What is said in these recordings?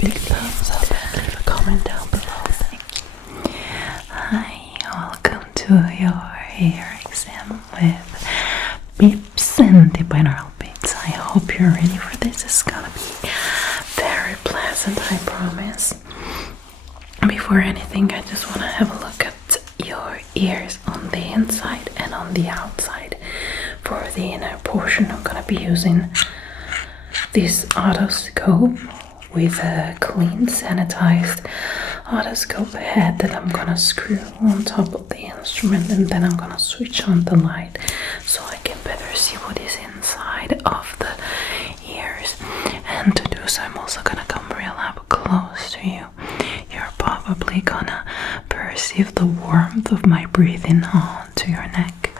big thumbs up and leave a comment down below. Thank you. Hi, welcome to your hair exam with beeps and the binaural beats. I hope you're ready for this. It's gonna be very pleasant, I promise. Before anything, I just want to have a look at your ears on the inside and on the outside. For the inner portion, I'm gonna be using this otoscope with a clean, sanitized otoscope head that I'm gonna screw on top of the instrument, and then I'm gonna switch on the light so I can better see what is inside of the ears. And to do so, I'm also gonna come real up close to you. You're probably gonna perceive the warmth of my breathing onto your neck.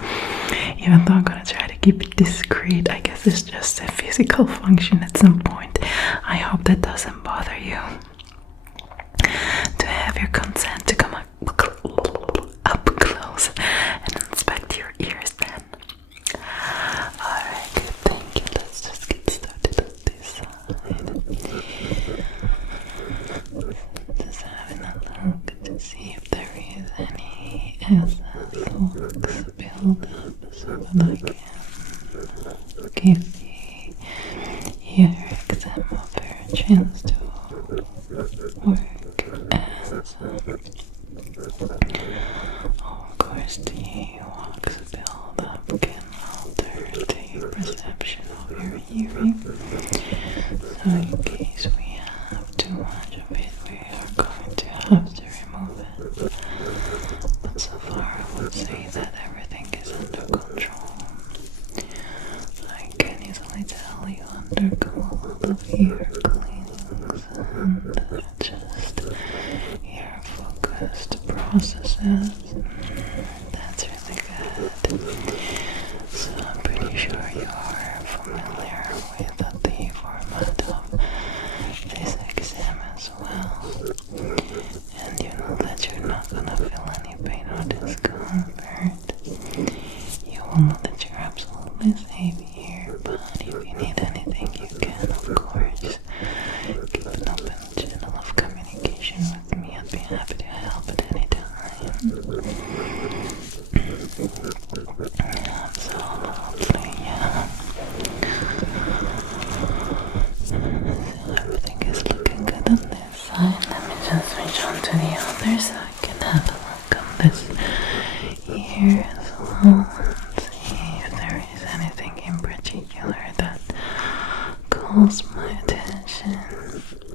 Even though I'm gonna try to keep it discreet, I guess it's just a physical function at some point. I hope that doesn't bother you. To have your consent to come up close and inspect your ears then. Alright, good, thank you. Let's just get started on this side. Just having a look to see if there is any essence build up so that I can give the ear exam a fair chance to work. As of course, the wax buildup can alter the perception of your hearing. So in case we have too much of it, we are going to have to remove it. But so far, I would say that everything is under control. I can easily tell you undergo a lot of ear cleanings and just ear-focused processes. That's really good. So I'm pretty sure you are familiar with the format of this exam as well. And you know that you're not gonna feel any pain or discomfort. You will know that you're absolutely safe here, but if you need anything, you can, of course, keep an open channel of communication with me. I'd be happy to help at any time. Absolutely, yeah. So everything is looking good on this side. Let me just switch on to the other so I can have a look on this ear as well and see if there is anything in particular that calls my attention.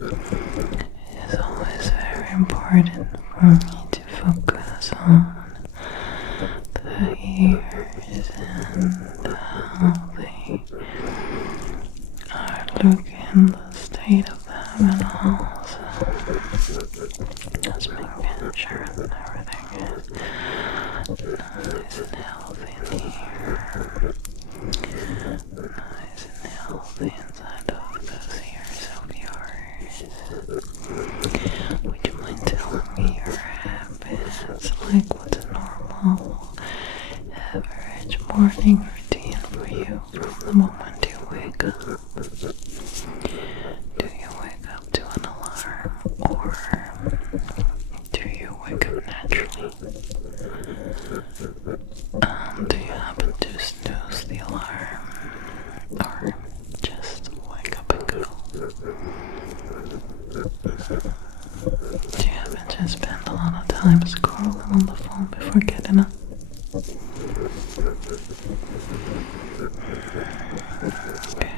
It is always very important for me to focus on the ears and how they are looking, the state of them, and also just making sure that everything is nice and healthy in here. Nice and healthy inside of those ears of yours. Would you mind telling me your habits? Like, what's a normal average morning routine for you from the moment you wake up? Do you wake up to an alarm, or do you wake up naturally? Do you happen to snooze the alarm, or just wake up and go? Do you happen to spend a lot of time scrolling on the phone before getting up? Okay,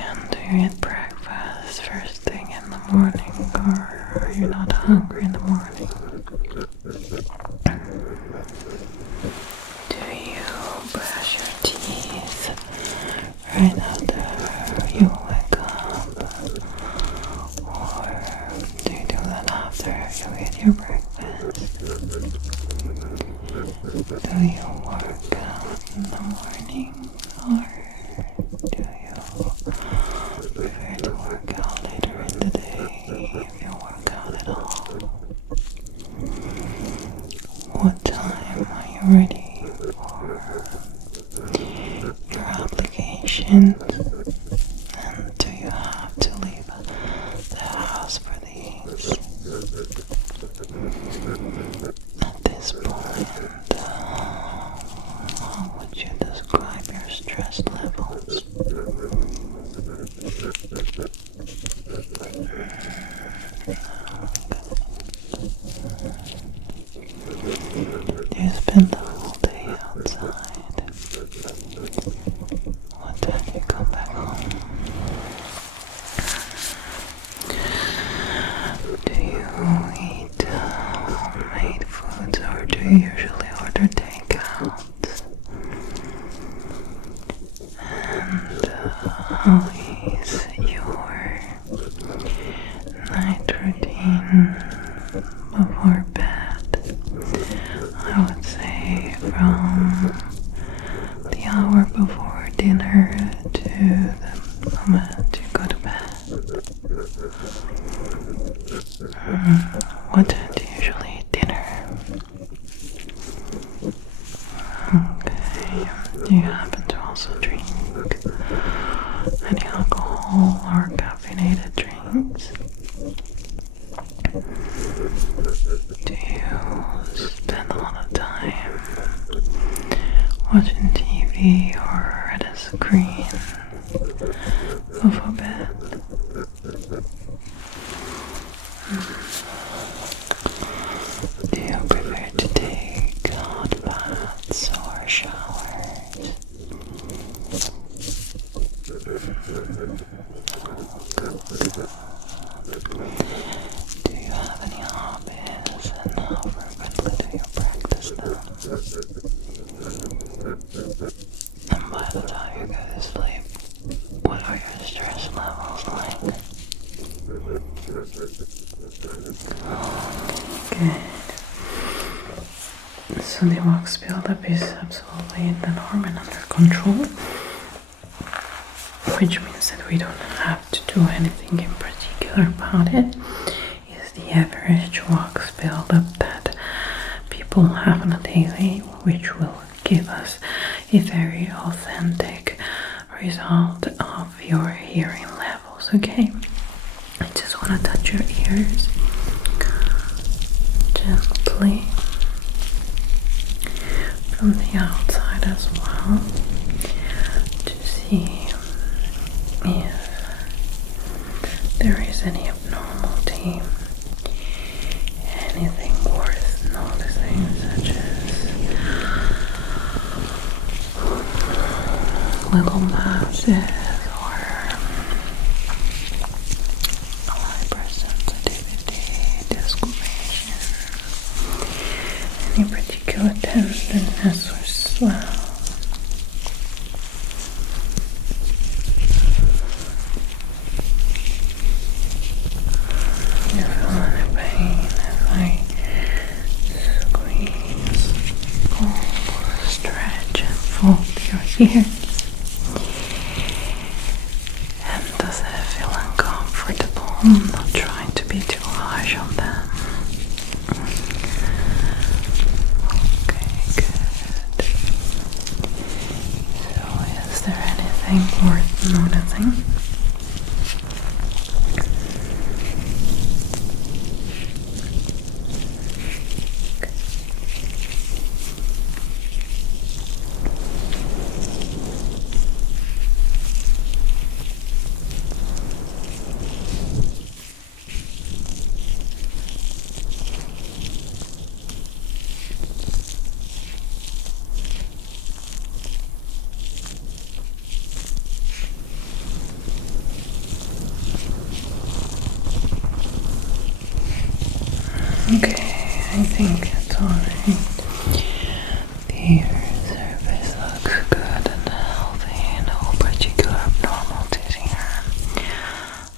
and do you eat breakfast first thing in the morning, or are you not hungry in the morning? Do you brush your teeth right after you wake up, or do you do that after you eat your breakfast? Do you work out in the morning, or do you prefer to work out later in the day if you work out at all? You spend the whole day outside. What time do you come back home? Do you eat homemade foods or do you usually order takeout? And how is your night routine before bed? I would say from the hour before dinner to the moment you go to bed. What time do you usually eat dinner? Okay. Do you happen to also drink any alcohol or caffeinated drinks? Do you spend a lot of time watching TV or at a screen before bed? Do you prefer to take hot baths or showers? Do you have any hobbies and how frequently do you practice them? And by the time you go to sleep, what are your stress levels like? Good. So the wax buildup is absolutely the norm and under control, which means that we don't have to do anything in particular about it. It's the average wax buildup that people have on a daily, which will give us a very authentic result of your hearing levels, okay? I just want to touch your ears gently from the outside as well to see if there is any abnormality, anything worth noticing, such as little masses or hypersensitivity, discoloration, any particular tenderness or swell. You feel any pain if I squeeze, pull, stretch and fold your ears? And does it feel uncomfortable? I'm not trying to be too harsh on them. Okay, good. So is there anything worth noticing? Okay, I think it's alright. The ear surface looks good and healthy, no particular abnormalities here.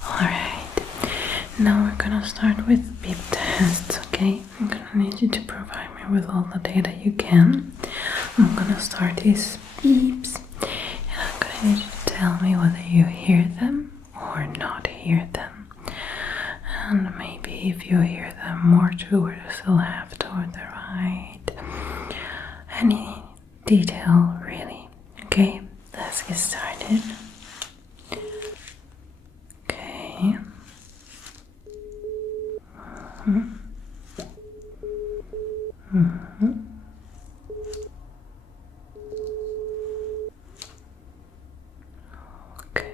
Alright, now we're gonna start with beep tests, okay? I'm gonna need you to provide me with all the data you can. I'm gonna start these beeps, and I'm gonna need you to tell me whether you hear them or not hear them. And maybe if you hear them more towards the left or the right, any detail really. Okay, let's get started. Okay. Okay.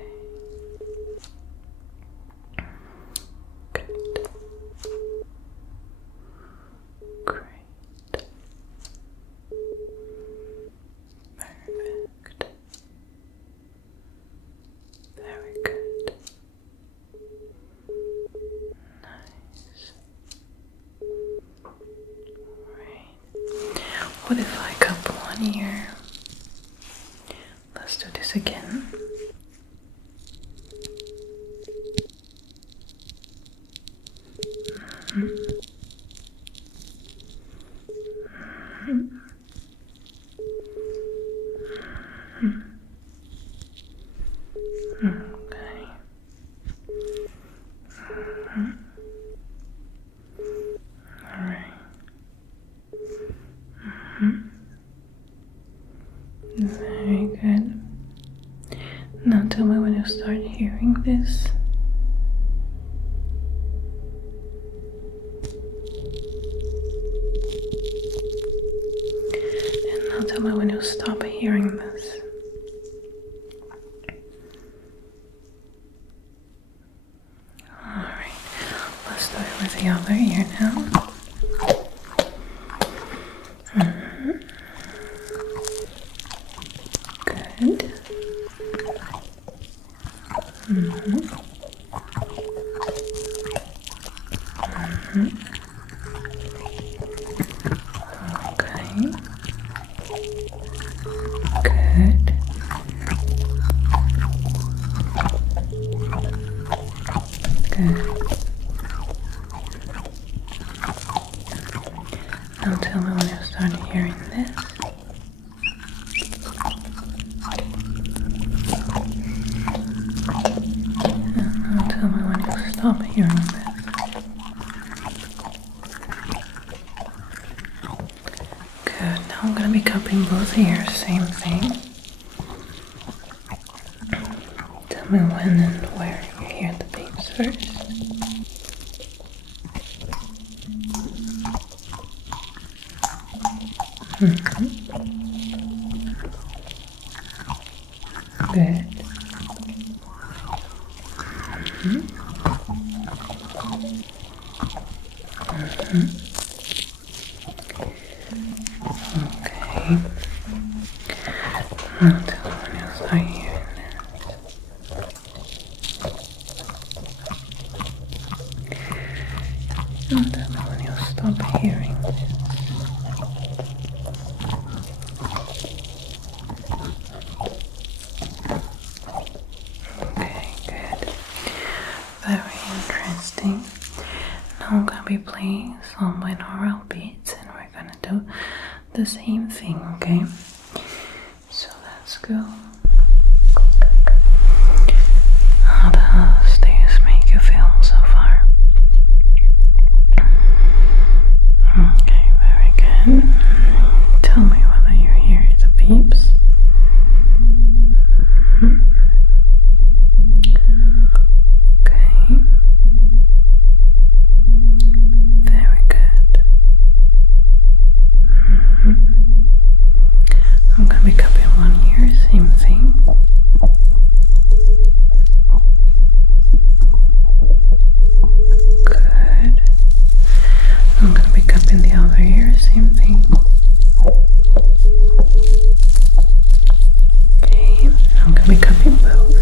Alright. Very good. Now tell me when you start hearing this. And now tell me when you stop hearing this. Alright, let's do it with the other ear now. Good. Okay. Good. Good. Now tell me when you start hearing this. And now tell me when you stop hearing this. Good. Now I'm going to be cupping both ears, same thing. Tell me when and where you hear the beeps first. Good. Okay. Now tell me when you start hearing this. And tell me when you stop hearing this. Okay, good. Very interesting. Now I'm gonna be playing some binaural beats and we're gonna do the same thing, okay? So let's go. How does this make you feel so far? Okay, very good. Tell me whether you hear the beeps. Okay. Very good. I'm gonna be cupping one ear, same thing. Good. I'm gonna be cupping the other ear, same thing. Okay, I'm gonna be cupping both.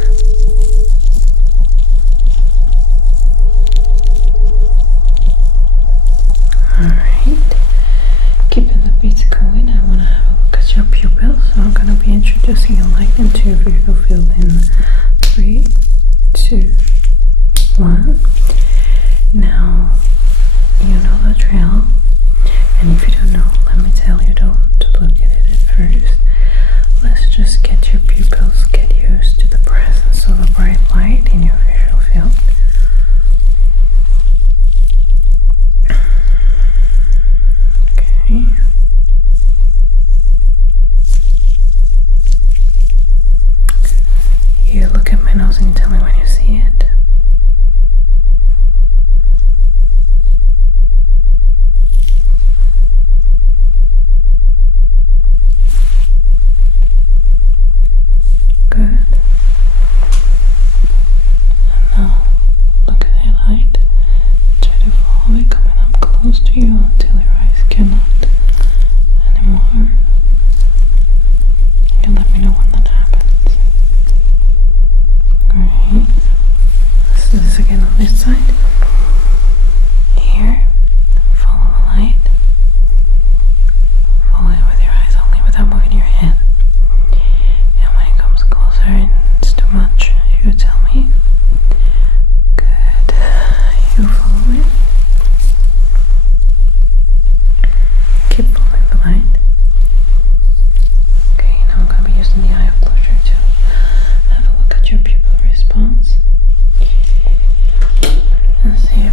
Alright, keeping the beats going, I want to have a look at your pupils, so I'm going to be introducing a light into your visual field in 3, 2, 1. Now, you know the drill, and if you don't know, let me tell you, don't look at it at first. Let's just get your pupils, get used to the presence of a bright light in your visual field. Okay. You look at my nose and tell me when you see it. Good. And now look at the light. Try to follow it coming up close to you until your eyes cannot anymore. You can let me know when that happens. Great. Let's do this again on this side. Here, follow the light. Follow it with your eyes only without moving your head. And when it comes closer and it's too much, you tell me. Good. You follow it. Keep following the light. Okay, now I'm going to be using the eye of closure to have a look at your pupil response and see if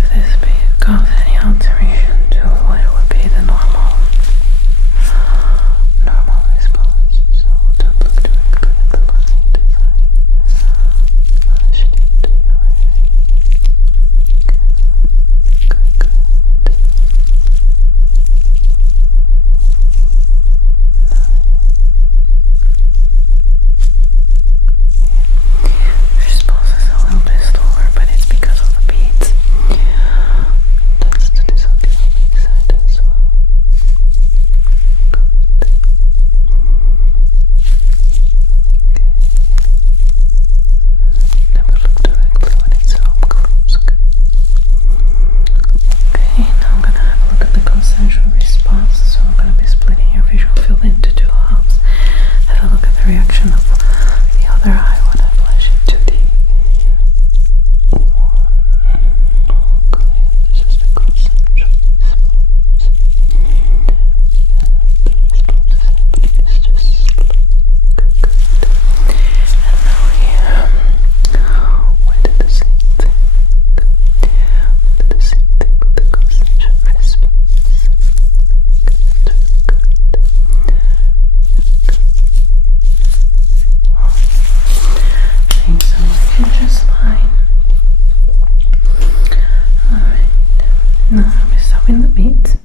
between the beats.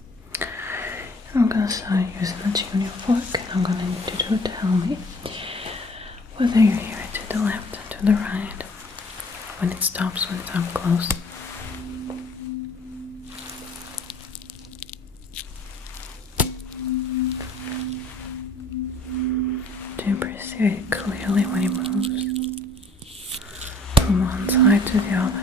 I'm gonna start using the tuning fork, and I'm gonna need you to tell me whether you hear it to the left or to the right. When it stops, when it's up close. Do you perceive it clearly when it moves from one side to the other?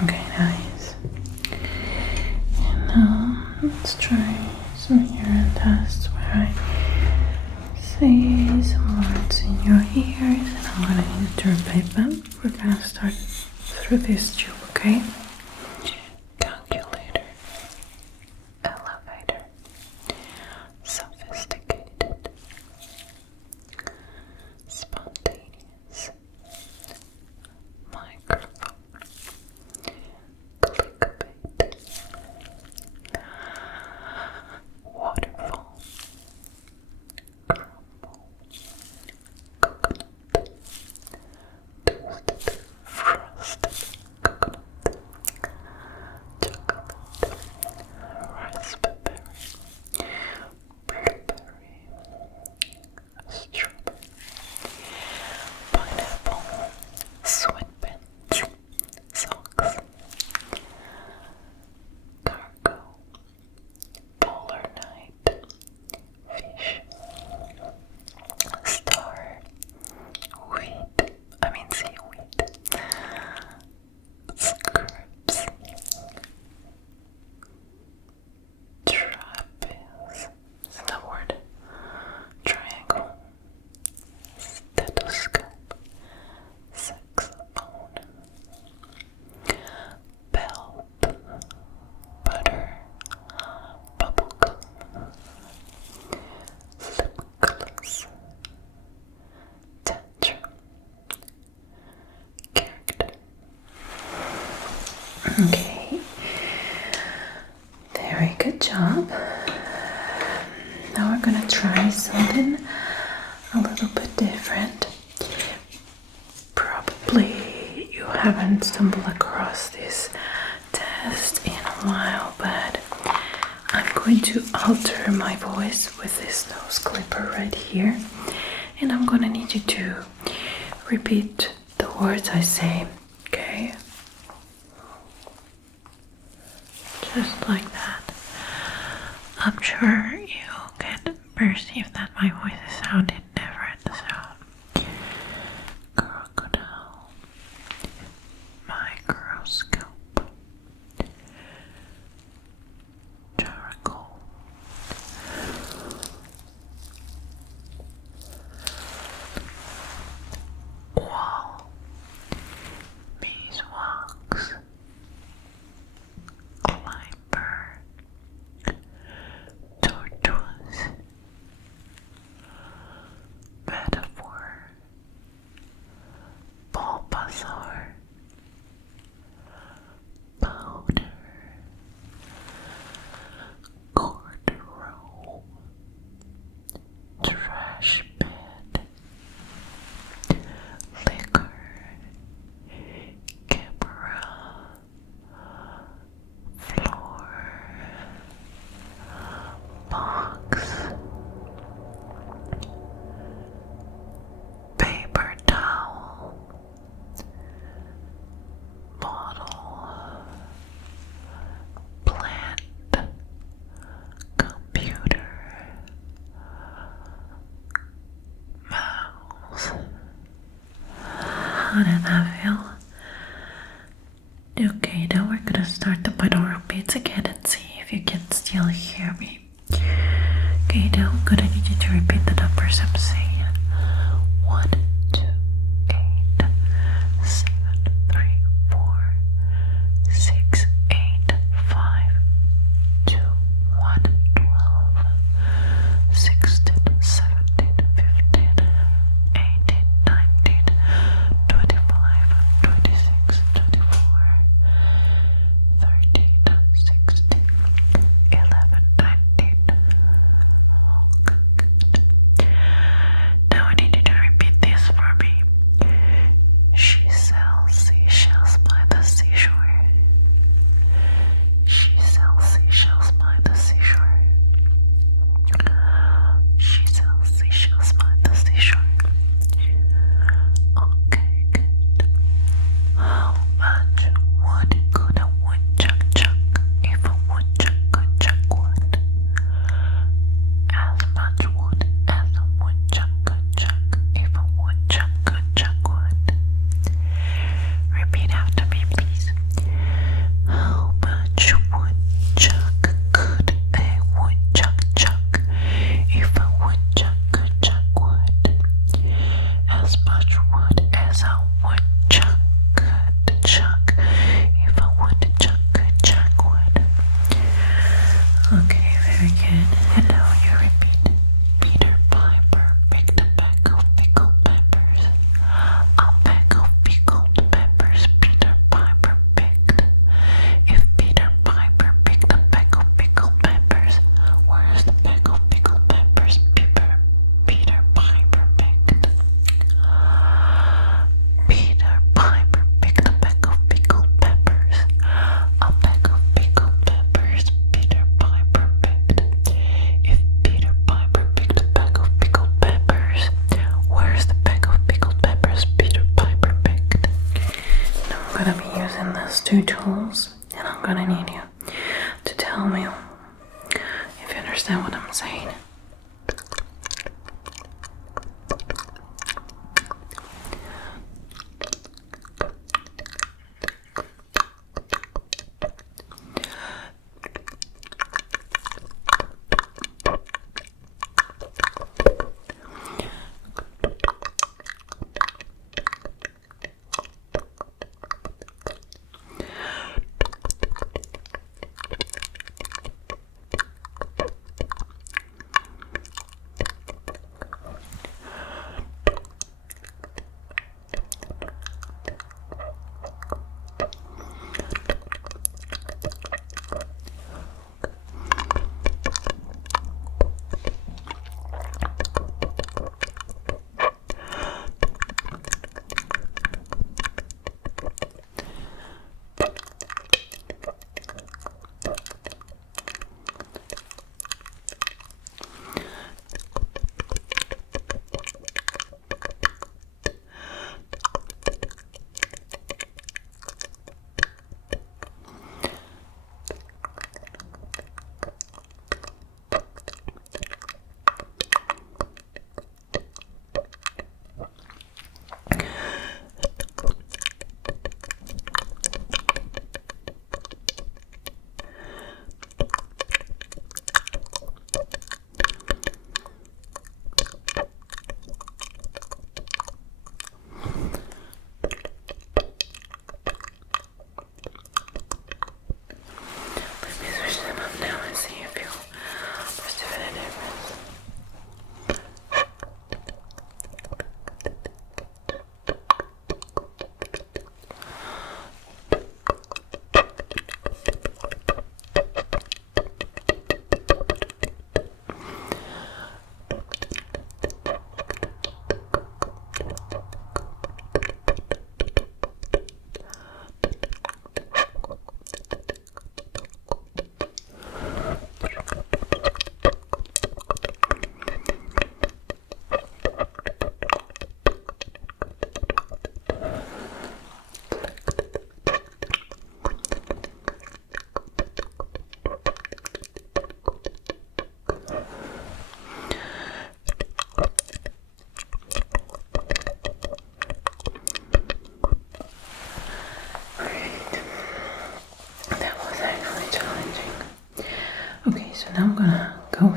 Okay, nice. And now let's try some hearing tests where I say some words in your ears, and I'm gonna need you to repeat them. We're gonna start through this tube, okay? Calculator, elevator, sophisticated, spontaneous, microphone, clickbait, waterfall, crumble, coconut, toasted, frosted coconut, chocolate, raspberry, blueberry, strawberry, pineapple, sweatpants, socks, cargo, polar night, fish, star, seaweed, scripts, trapeze, is that word? Triangle, stethoscope, saxophone, belt, butter, bubblegum, lip gloss, tantrum, character. Okay, very good job. Now we're gonna try something a little bit different. Probably you haven't stumbled across this test in a while, but I'm going to alter my voice with this nose clipper right here, and I'm gonna need you to repeat the words I say, okay? Just like that. I'm sure you can perceive that my voice is sounding different, so crocodile, microscope, charcoal, wall, beeswax, climber, tortoise, metaphor, Bulbasaur, powder, corduroy, trash bed, liquor, camera, floor, box, How did that feel? Okay, now we're gonna start the binaural beats again and see if you can still hear me. Okay, now I'm gonna need you to repeat the numbers I'm saying. 1, 2, 8, 7, 3, 4, 6, 8, 5, 2, 1, 12, 16, 17, 15, 18, 19, 25, 26, 24, 13, 16, 11, 19. Now I need you to repeat this for me. She sells seashells by the seashore. She sells seashells by the seashore. She sells seashells by the seashore. Okay, good. How much wood could a woodchuck chuck if a woodchuck could chuck wood? As much wood as a woodchuck could chuck if a woodchuck could chuck wood. Repeat after me, please. How much woodchuck could a woodchuck chuck if a woodchuck could chuck wood? As much wood as a woodchuck could chuck if a woodchuck could chuck wood. Okay, very good. And now you repeat. Peter Piper picked a bag of pickled peppers. A bag of pickled peppers Peter Piper picked. If Peter Piper picked a bag of pickled peppers, where's the bag of pickled peppers Peter Piper picked? Peter Piper picked a bag of pickled peppers. A bag of pickled peppers Peter Piper picked. If Peter Piper picked a bag of pickled peppers, where's the bag of pickled peppers Peter Piper picked? Now I'm gonna be using those two tools, and I'm gonna need you to tell me if you understand what I'm saying.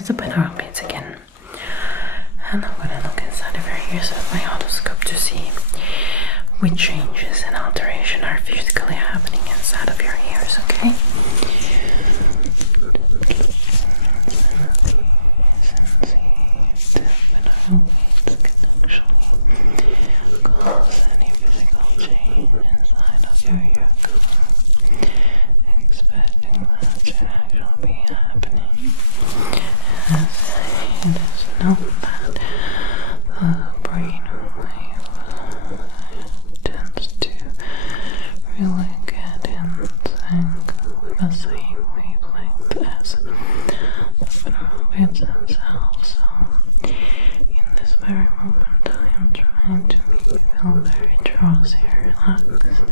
with the binaural beats again. And I'm gonna look inside of your ears with my otoscope to see which changes and alteration are physically happening inside of your ears, okay? Binaural beats can actually cause any physical change inside of your ear canal. Expecting that to actually be happening, as it is known that the brain wave tends to really get in sync with the same wavelength as the binaural beats themselves. So in this very moment I am trying to make you feel very drowsy and relaxed.